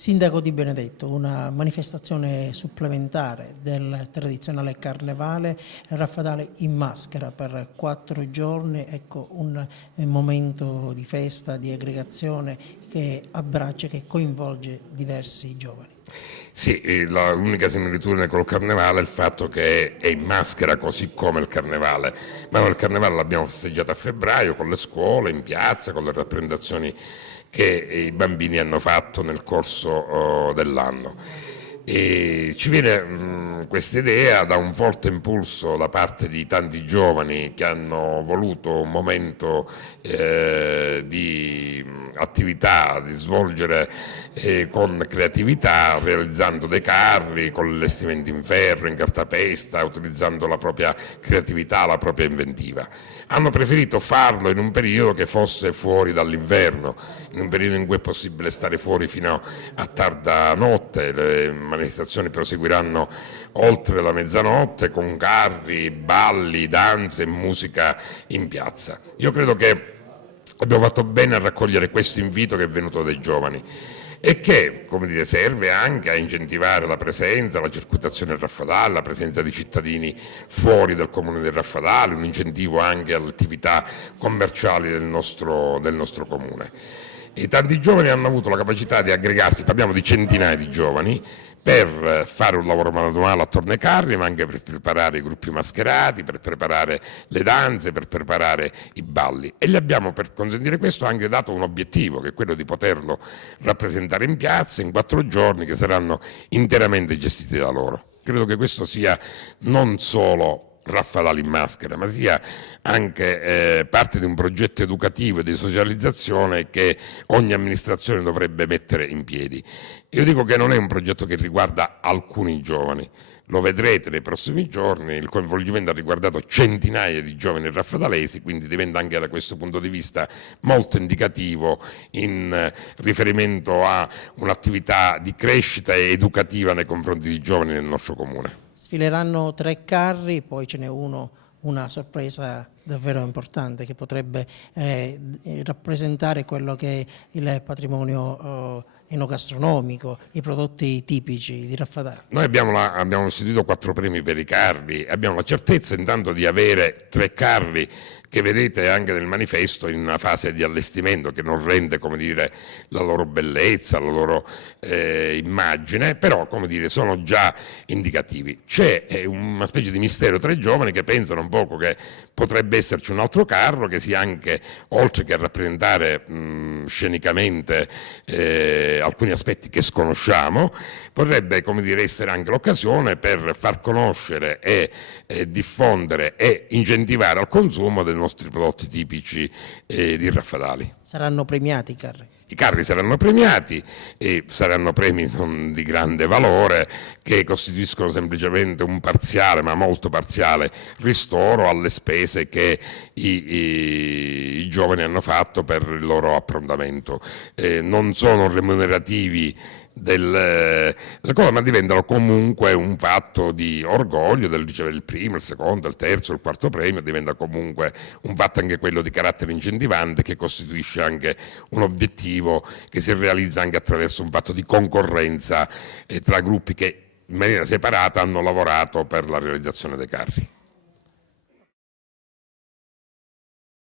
Sindaco Di Benedetto, una manifestazione supplementare del tradizionale carnevale Raffadale in maschera per 4 giorni, ecco un momento di festa, di aggregazione che abbraccia, che coinvolge diversi giovani. Sì, l'unica similitudine col carnevale è il fatto che è in maschera così come il carnevale, ma noi il carnevale l'abbiamo festeggiato a febbraio con le scuole, in piazza, con le rappresentazioni che i bambini hanno fatto nel corso dell'anno. E ci viene questa idea da un forte impulso da parte di tanti giovani che hanno voluto un momento di attività, di svolgere con creatività, realizzando dei carri con allestimenti in ferro, in cartapesta, utilizzando la propria creatività, la propria inventiva. Hanno preferito farlo in un periodo che fosse fuori dall'inverno, in un periodo in cui è possibile stare fuori fino a tarda notte. Le manifestazioni proseguiranno oltre la mezzanotte con carri, balli, danze e musica in piazza. Io credo che abbiamo fatto bene a raccogliere questo invito che è venuto dai giovani e che, come dire, serve anche a incentivare la presenza, la circuitazione del Raffadale, la presenza di cittadini fuori dal comune del Raffadale, un incentivo anche alle attività commerciali del nostro comune. E tanti giovani hanno avuto la capacità di aggregarsi, parliamo di centinaia di giovani, per fare un lavoro manuale attorno ai carri, ma anche per preparare i gruppi mascherati, per preparare le danze, per preparare i balli. E gli abbiamo, per consentire questo, anche dato un obiettivo, che è quello di poterlo rappresentare in piazza in 4 giorni che saranno interamente gestiti da loro. Credo che questo sia non solo Raffadale in maschera, ma sia anche parte di un progetto educativo e di socializzazione che ogni amministrazione dovrebbe mettere in piedi. Io dico che non è un progetto che riguarda alcuni giovani, lo vedrete nei prossimi giorni, il coinvolgimento ha riguardato centinaia di giovani raffadalesi, quindi diventa anche da questo punto di vista molto indicativo in riferimento a un'attività di crescita educativa nei confronti di giovani nel nostro comune. Sfileranno 3 carri, poi ce n'è una sorpresa davvero importante che potrebbe rappresentare quello che è il patrimonio enogastronomico, i prodotti tipici di Raffadale. Noi abbiamo istituito 4 premi per i carri, abbiamo la certezza intanto di avere 3 carri che vedete anche nel manifesto in una fase di allestimento che non rende, come dire, la loro bellezza, la loro immagine, però, come dire, sono già indicativi. C'è una specie di mistero tra i giovani che pensano un poco che potrebbe esserci un altro carro che sia anche, oltre che a rappresentare scenicamente alcuni aspetti che sconosciamo, potrebbe, come dire, essere anche l'occasione per far conoscere e diffondere e incentivare al consumo dei nostri prodotti tipici di Raffadali. Saranno premiati i carri? I carri saranno premiati e saranno premi non di grande valore che costituiscono semplicemente un parziale, ma molto parziale, ristoro alle spese che i giovani hanno fatto per il loro approntamento. Non sono remunerativi ma diventano comunque un fatto di orgoglio del ricevere il primo, il secondo, il terzo, il quarto premio, diventa comunque un fatto anche quello di carattere incentivante che costituisce anche un obiettivo che si realizza anche attraverso un fatto di concorrenza tra gruppi che in maniera separata hanno lavorato per la realizzazione dei carri.